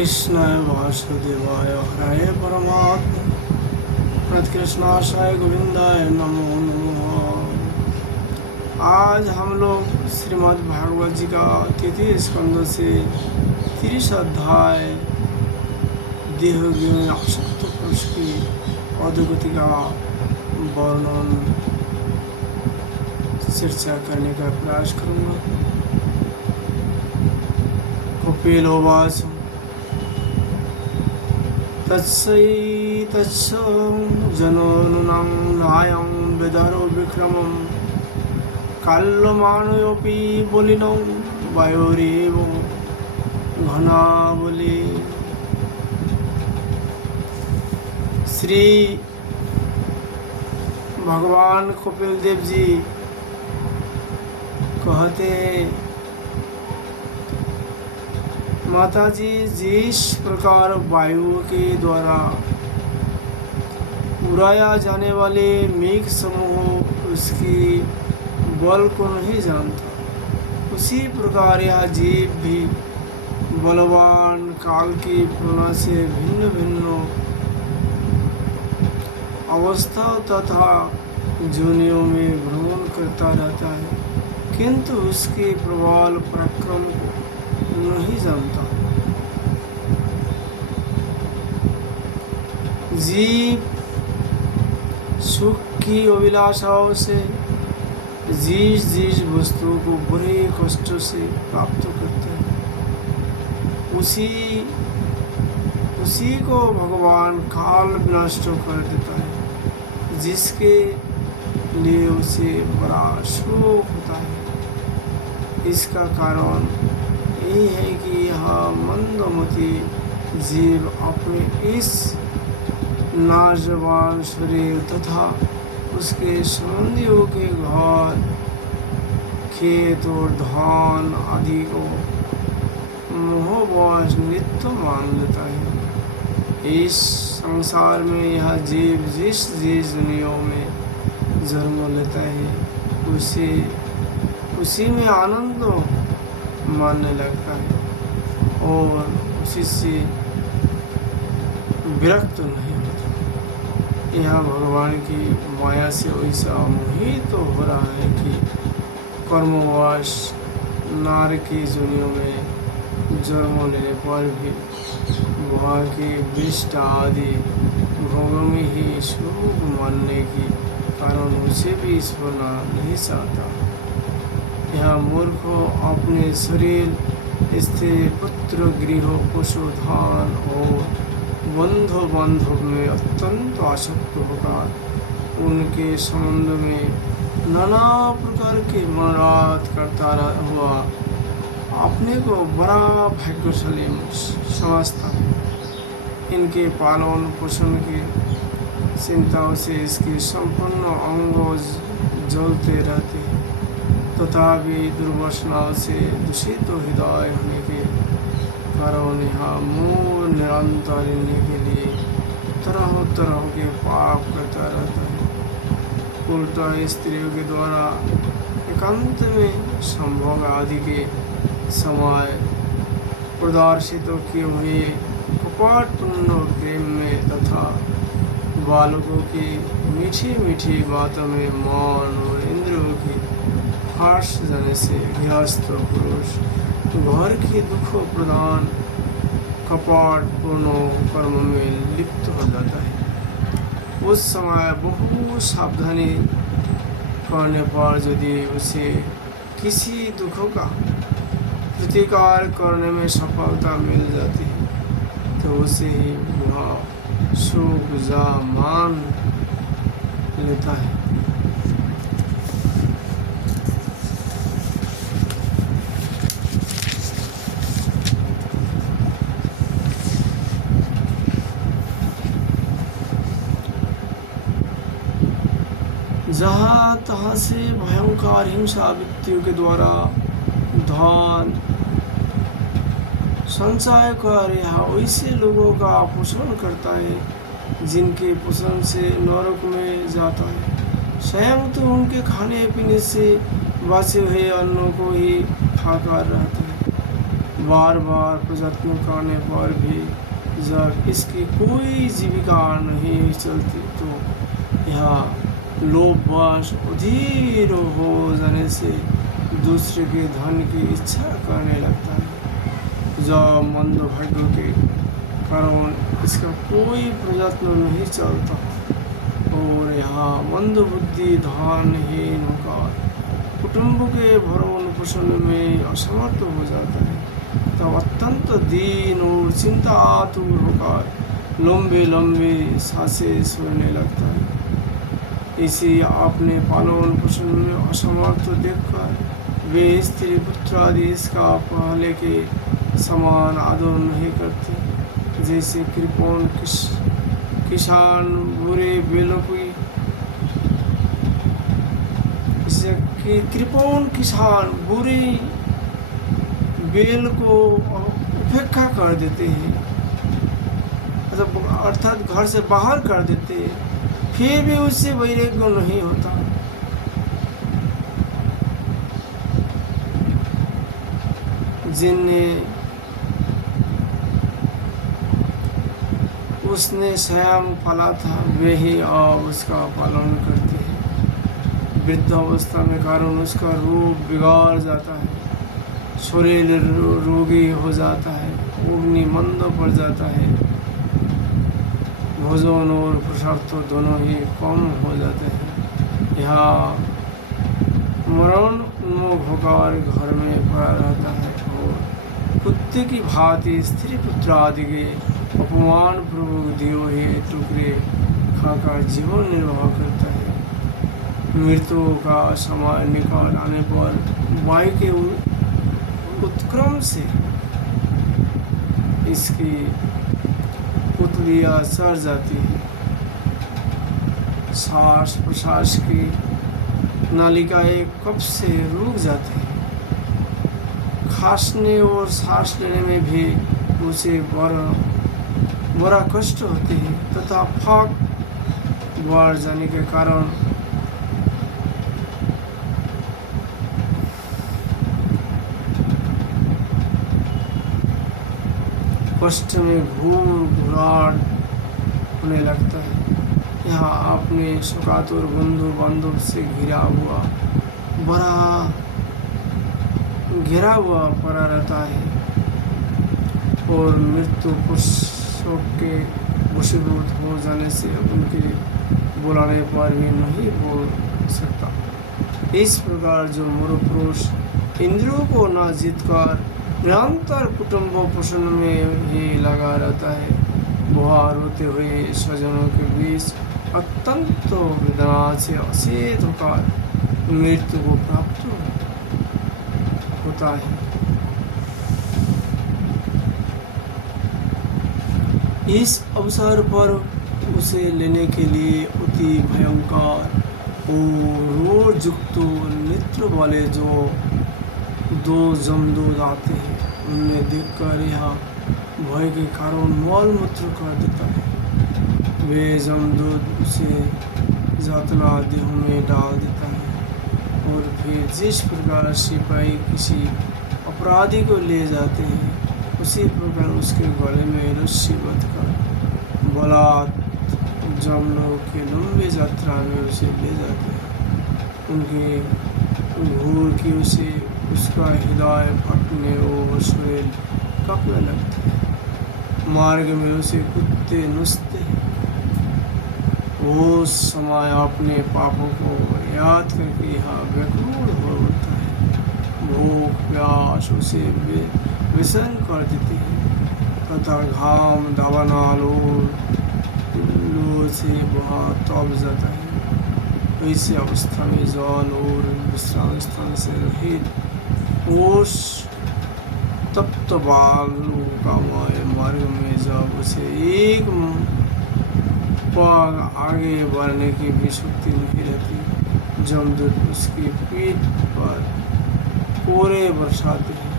कृष्णाय वासुदेवाय हराय परमात्मा कृष्णाशाय गोविंदाय नमो नमः। आज हम लोग श्रीमद् भागवत जी का तृतीय स्कंद से 30 अध्याय देह में आसक्त पुरुष की अधोगति का वर्णन चर्चा करने का प्रयास करूँगा। कपिलोवाच तत्सैतत्स जनोनुनां नायं विदरो विक्रमं काल्यमानयोऽपि बलिनो वायोरेव घनाबली। श्री भगवान कपिल देव जी कहते हैं, माताजी जिस प्रकार वायु के द्वारा उड़ाया जाने वाले मेघ समूह उसकी बल को नहीं जानता, उसी प्रकार यह जीव भी बलवान काल की प्रेरणा से भिन्न भिन्न अवस्था तथा जोनियों में भ्रमण करता रहता है, किंतु उसके प्रबल पराक्रम को नहीं जानता। जीव सुख की अभिलाषाओं से जिस वस्तु को बड़े कष्टों से प्राप्त करते हैं, उसी को भगवान काल विनष्ट कर देता है, जिसके लिए उसे बड़ा शोक होता है। इसका कारण यही है कि यह मंदमती जीव अपने इस नाजवान शरीर तथा उसके संबंधियों के घर, खेत और धान आदि को मोहवश नित्य मान लेता है। इस संसार में यह जीव जिस दुनिया में जन्म लेता है, उसी में आनंद मानने लगता है और उसी से विरक्त नहीं होता। यह भगवान की माया से वैसा मोहित हो रहा है कि कर्मवश नार की जोनियों में जन्म लेने पर भी वहाँ की विष्ट आदि भोगों में ही सुख मानने के कारण उसे भी ईश्वर नहीं चाहता। यह मूर्ख अपने शरीर, स्त्री, पुत्र, गृह, पशु, धान और बंधु बांधव में अत्यंत आसक्त होकर उनके संबंध में नाना प्रकार के मनोरथ करता हुआ अपने को बड़ा भाग्यशाली समझता है। इनके पालन पोषण की चिंताओं से इसके संपूर्ण अंग जलते रहते हैं, तथापि दुर्वासनाओं से दूषित हृदय होने के कारण यहाँ मोह निरंतर रहने के लिए तरह तरह के पाप करता रहता है। उल्टा स्त्रियों के द्वारा एकांत में संभोग आदि के समय प्रदर्शित किए हुए कपटपूर्ण प्रेम में तथा बालकों की मीठी मीठी बातों में मन और इंद्रियों की हर्ष जाने से गृहस्थ पुरुष घर के दुख प्रदान कपटपूर्ण कर्म में लिप्त हो जाता है। उस समय बहुत सावधानी करने पर यदि उसे किसी दुख का प्रतिकार करने में सफलता मिल जाती है, तो उसे ही वह सुख जा मान लेता है। जहाँ तहाँ से भयंकर हिंसा व्यक्तियों के द्वारा धन संचय कर यहाँ वैसे लोगों का पोषण करता है जिनके पोषण से नरक में जाता है। स्वयं तो उनके खाने पीने से बासे हुए अन्नों को ही खाकर रहते हैं। बार बार प्रयत्न करने पर भी जब इसकी कोई जीविका नहीं चलती तो यह लोभवश अधीर हो जाने से दूसरे के धन की इच्छा करने लगता है। जब मंद भाग्य के कारण इसका कोई प्रयत्न नहीं चलता और यहाँ मंद बुद्धि धनहीन होकर कुटुंब के भरण पोषण में असमर्थ हो जाता है, तब अत्यंत दीन और चिंतातुर होकर लंबे लंबे सांसें छोड़ने लगता है। इसी अपने पालन पोषण में असमर्थ देखकर वे स्त्री पुत्र आदि इसका पहले के समान आदर नहीं करते। जैसे कृपण किसान बुरे बेलों की कृपण किसान बुरी बेल को उपेक्षा कर देते हैं, अर्थात घर से बाहर कर देते हैं, फिर भी उससे वैराग्य नहीं होता। जिनने उसने स्वयं पाला था वे ही अब उसका पालन करते हैं। वृद्ध अवस्था में कारण उसका रूप बिगाड़ जाता है, शरीर रोगी हो जाता है, अग्नि मंद पड़ जाता है, भोजन और पुरुषार्थ दोनों ही कम हो जाते हैं। यहाँ मरण उन्मुख होकर घर में पड़ा रहता है और कुत्ते की भांति स्त्री पुत्र आदि के अपमान पूर्वक दिए हुए टुकड़े खाकर जीवन निर्वाह करता है। मृत्यु का समय निकाल आने पर वायु के उत्क्रम से इसकी पुतलियाँ सड़ जाती है। सांस प्रश्वास की नालिकाएं कफ से रुक जाती है। खांसने और सांस लेने में भी उसे बड़ा कष्ट होते हैं तथा फाक बढ़ जाने के कारण कष्ट में घुराड़ होने लगता है। यहाँ अपने शोकातुर बंधु बांधव से घिरा हुआ पड़ा रहता है और मृत्यु शोक के वशीभूत हो जाने से उनके बुलाने पर भी नहीं बोल सकता। इस प्रकार जो मूर्ख पुरुष इंद्रियों को न जीतकर निरंतर कुटुंब पोषण में ही लगा रहता है, वह रोते हुए स्वजनों के बीच अत्यंत वेदना से अचेत होकर मृत्यु को प्राप्त होता है। इस अवसर पर उसे लेने के लिए अति भयंकर और रोगयुक्त नेत्र वाले जो दो जमदूत आते हैं, उन्हें देखकर यह भय के कारण मल मूत्र कर देता है। वे जमदूत उसे यातना देह में डाल देता है और फिर जिस प्रकार सिपाही किसी अपराधी को ले जाते हैं उसी प्रकार उसके गले में रस्सी बंधकर बलात् जमलोक की लंबी यात्रा में उसे ले जाते हैं। उनके घूर की उसे उसका हृदय फटने और शरीर कांपने लगता है। मार्ग में उसे कुत्ते नोचते हैं। उस समय अपने पापों को याद करके यहाँ व्याकुल हो उठता है। भूख प्यास उसे विषन्न कर देती है तथा घाम दबाना लू से बहुत तप जाता है। ऐसी अवस्था में जौन और विश्राम स्थान से रहित उस तप्त बालू का मार्ग में जब उसे एक पग आगे बढ़ने की भी शक्ति नहीं रहती, जमदूत उसकी पीठ पर कोरे बरसाते हैं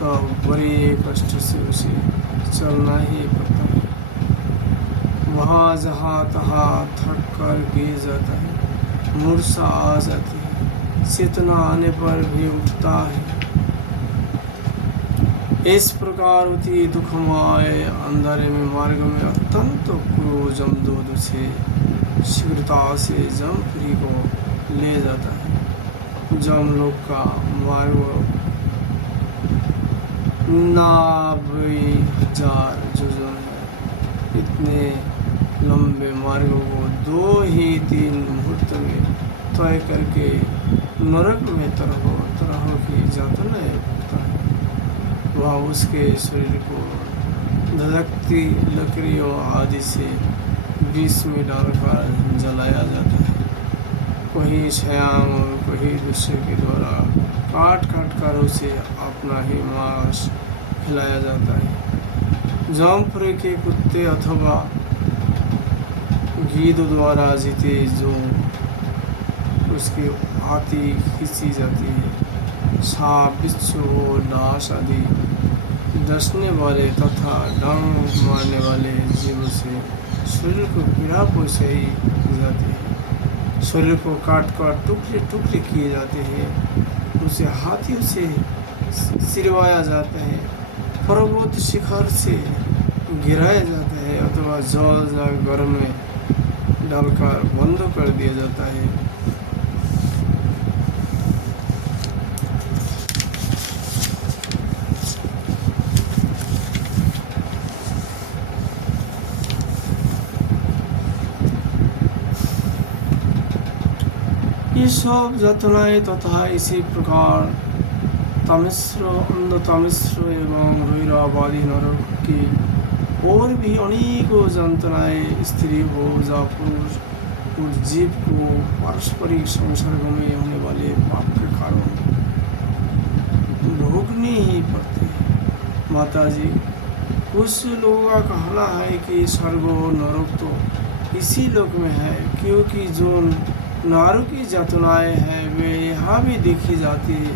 तब बड़े कष्ट से उसे चलना ही पड़ता है। वहाँ जहाँ तहाँ थक कर गिर जाता है, मूर्छा आ जाती है, चेतना आने पर भी उठता है। इस प्रकार अति दुखमय अंधेरे में मार्ग में अत्यंत क्रूर जमदूत उसे शीघ्रता से जमपुरी को ले जाता है। जमलोक का मार्ग 90,000 योजन है। इतने लंबे मार्गों को 2 ही 3 मुहूर्त में तय करके नरक में तरह की यातनाएं भुगता है। वह उसके शरीर को धधकती लकड़ियों आदि से विष में डालकर जलाया जाता है। कोई श्याम और कोई दूसरे के द्वारा काट कर उसे अपना ही मांस खिलाया जाता है। जौनपुर के कुत्ते अथवा गीदों द्वारा जीते जो उसकी आती खींची जाती है। सांप, बिच्छू, डांस आदि डसने वाले तथा डंक मारने वाले जीवों से शरीर को पीड़ा पहुँचाई जाती है। शरीर को काट कर टुकड़े टुकड़े किए जाते हैं। उसे हाथियों से सिरवाया जाता है। पर्वत शिखर से गिराया जाता है अथवा जल गर्म में डालकर बंद कर दिया जाता है। ये सब यातनाएं तथा इसी प्रकार तमिश्र, अंध तमिश्र एवं रुइराबादी नरक की और भी अनेकों यंत्रणाएं स्त्री हो या पुरुष और जीव को पारस्परिक संसर्ग में होने वाले पाप के कारण भोगनी ही पड़ती है। माता जी, कुछ लोगों का कहना है कि स्वर्ग और नरक तो इसी लोक में है, क्योंकि जो नारों की यातनाएं हैं वे यहाँ भी देखी जाती है।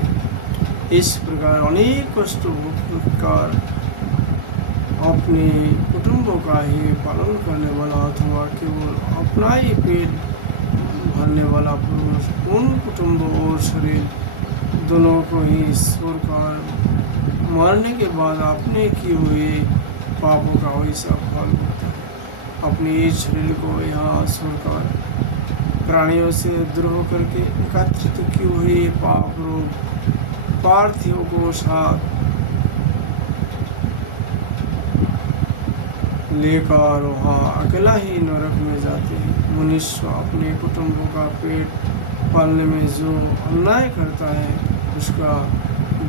इस प्रकार अनेक कष्ट भोगकर अपने कुटुंबों का ही पालन करने वाला अथवा केवल अपना ही पेट भरने वाला पुरुष उन कुटुंबों और शरीर दोनों को ही छोड़कर मरने के बाद अपने किए हुए पापों का वैसा फल होता है। अपने इस शरीर को यहाँ छोड़कर प्राणियों से द्रोह करके एकत्रित किए हुए पाप रूप पार्थिव को साथ लेकर वहाँ अकेला ही नरक में जाते हैं। मनुष्य अपने कुटुंबों का पेट पालने में जो अन्याय करता है उसका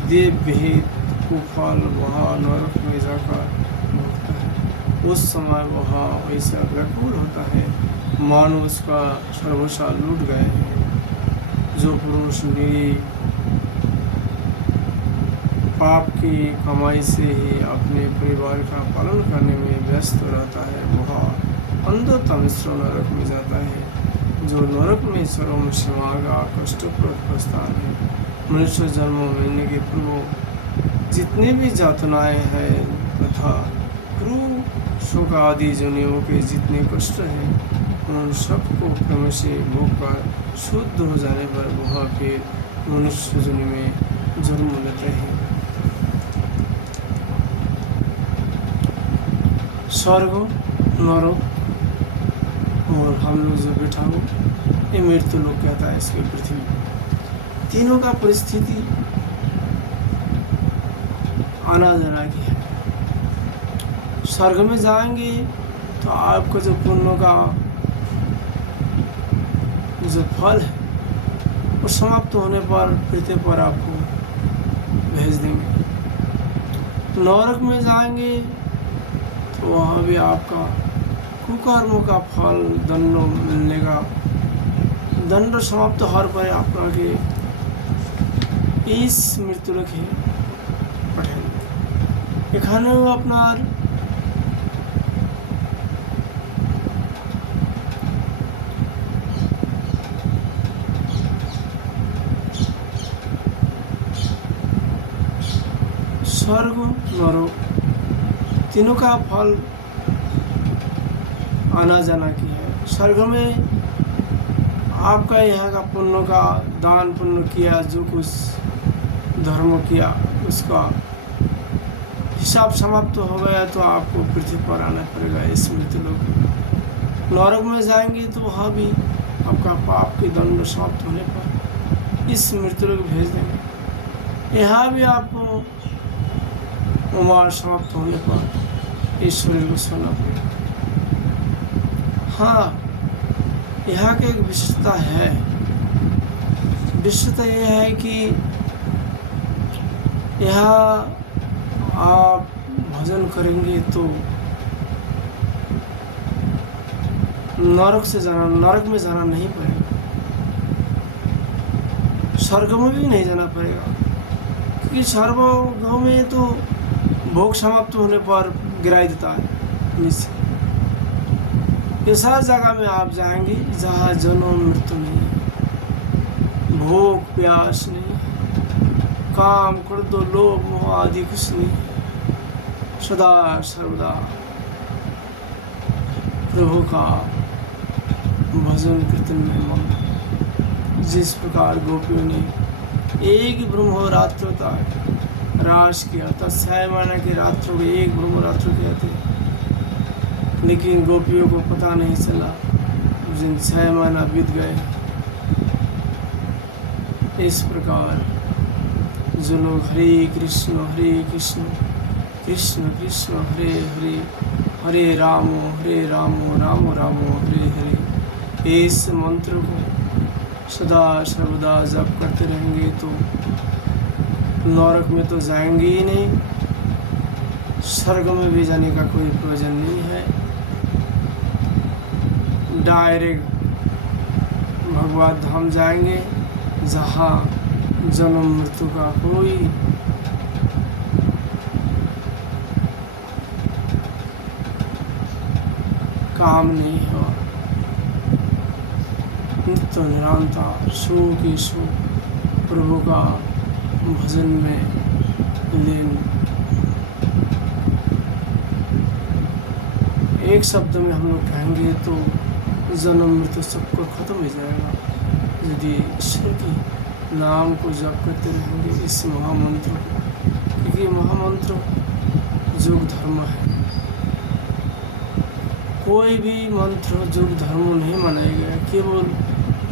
देव विहित कुफल वहाँ नरक में जाकर भोगता है। उस समय वहाँ वैसा व्याकुल होता है मानो उसका सर्वस्व लूट गए हैं। जो पुरुष निरी पाप की कमाई से ही अपने परिवार का पालन करने में व्यस्त रहता है वह अंधतमिश्र नरक में जाता है, जो नरक में चरम सीमा का कष्टप्रद स्थान है। मनुष्य जन्म मिलने के पूर्व जितने भी यातनाएं हैं तथा क्रूर शोक आदि जनियों के जितने कष्ट हैं उन सबको क्रम से भोग कर शुद्ध हो जाने पर वह फिर मनुष्य जन्म में जन्म लेते हैं। स्वर्ग, नरक और हम लोग जो बैठा हो ये मृत्यु लोग कहता है इसकी पृथ्वी। तीनों का परिस्थिति आना जाना की है। स्वर्ग में जाएंगे तो आपका जो पुण्य का जो फल है वो समाप्त होने पर पृथ्वी पर आपको भेज देंगे। नरक में जाएंगे तो वहाँ भी आपका कुकर्मों का फल दंड मिलने का दंड समाप्त हर पर आपका के इस मृत्यु रखे पढ़ेंगे एखाने আপনার स्वर्ग नरक तीनों का फल आना जाना की है। स्वर्ग में आपका यहाँ का पुण्य का दान पुण्य किया जो कुछ धर्म किया उसका हिसाब समाप्त हो गया तो आपको पृथ्वी पर आना पड़ेगा इस मृत्युलोक में। नरक में जाएंगे तो वहाँ भी आपका पाप के दंड समाप्त होने पर इस मृत्युलोक भेज देंगे। यहाँ भी आपको उम्र समाप्त होने पर इस शरीर को छोड़ना पड़ेगा। हाँ, यहाँ की एक विशेषता है। विशेषता यह है कि यहाँ आप भजन करेंगे तो नरक में जाना नहीं पड़ेगा, स्वर्ग में भी नहीं जाना पड़ेगा, क्योंकि स्वर्ग में तो भोग समाप्त होने पर गिराई देता है नीचे। ऐसा जगह में आप जाएंगे जहाँ जन्म मृत्यु नहीं, भोग प्यास नहीं, काम क्रोध लोभ मोह आदि कुछ नहीं। सदा सर्वदा प्रभु का भजन कीर्तन में मग्न। जिस प्रकार गोपियों ने एक ब्रह्म रात्र तक रास किया था, 6 महीने की रात्रों को एक ब्रह्म रात्र किया थे, लेकिन गोपियों को पता नहीं चला। उस दिन 6 महीना बीत गए। इस प्रकार जो लोग हरे कृष्ण कृष्ण कृष्ण हरे हरे, हरे राम राम राम हरे हरे, इस मंत्र को सदा सर्वदा जप करते रहेंगे तो नरक में तो जाएंगे ही नहीं, स्वर्ग में भी जाने का कोई प्रयोजन नहीं है। डायरेक्ट भगवत धाम जाएंगे जहाँ जन्म मृत्यु का कोई काम नहीं है। नित्य निरंतर सुख ही सुख प्रभु का भजन में लीन। एक शब्द में हम लोग कहेंगे तो जन्म मृत्यु सबको खत्म हो जाएगा यदि ईश्वर की नाम को जप करते रहेंगे इस महामंत्र को, क्योंकि महामंत्र युग धर्म है। कोई भी मंत्र युग धर्म नहीं मनाया गया, केवल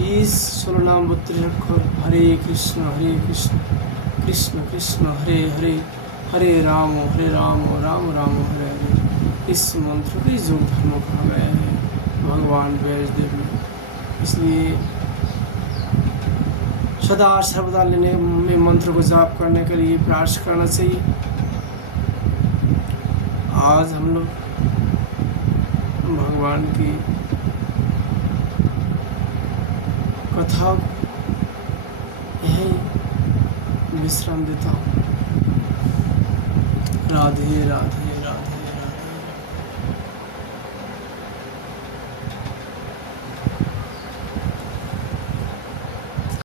इस 16 नाम 32 अक्षर हरे कृष्ण कृष्ण कृष्ण हरे हरे, हरे राम राम राम हरे हरे, इस मंत्र के युग धर्म कहा गया है भगवान व्यासदेव ने। इसलिए सदा सर्वदा लेने में मंत्र को जाप करने के लिए प्रयास करना चाहिए। आज हम लोग भगवान की कथा यही विश्राम देता हूँ। राधे राधे।